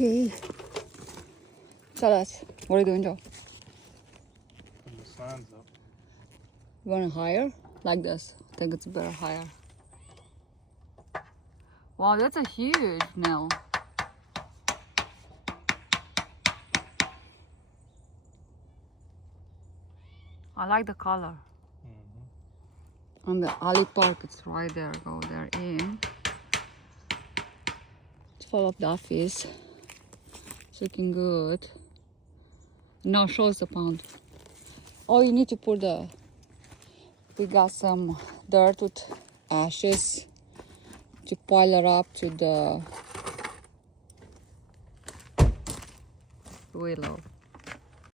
Okay. Tell us, what are you doing, Joe? Putting the signs up. You want it higher? Like this. I think it's better higher. Wow, that's a huge nail. I like the color. On the alley park, it's right there. Go there in. It's full of duffies. It's looking good. Now show us the pound. Oh, you need to put the. We got some dirt with ashes to pile it up to the willow.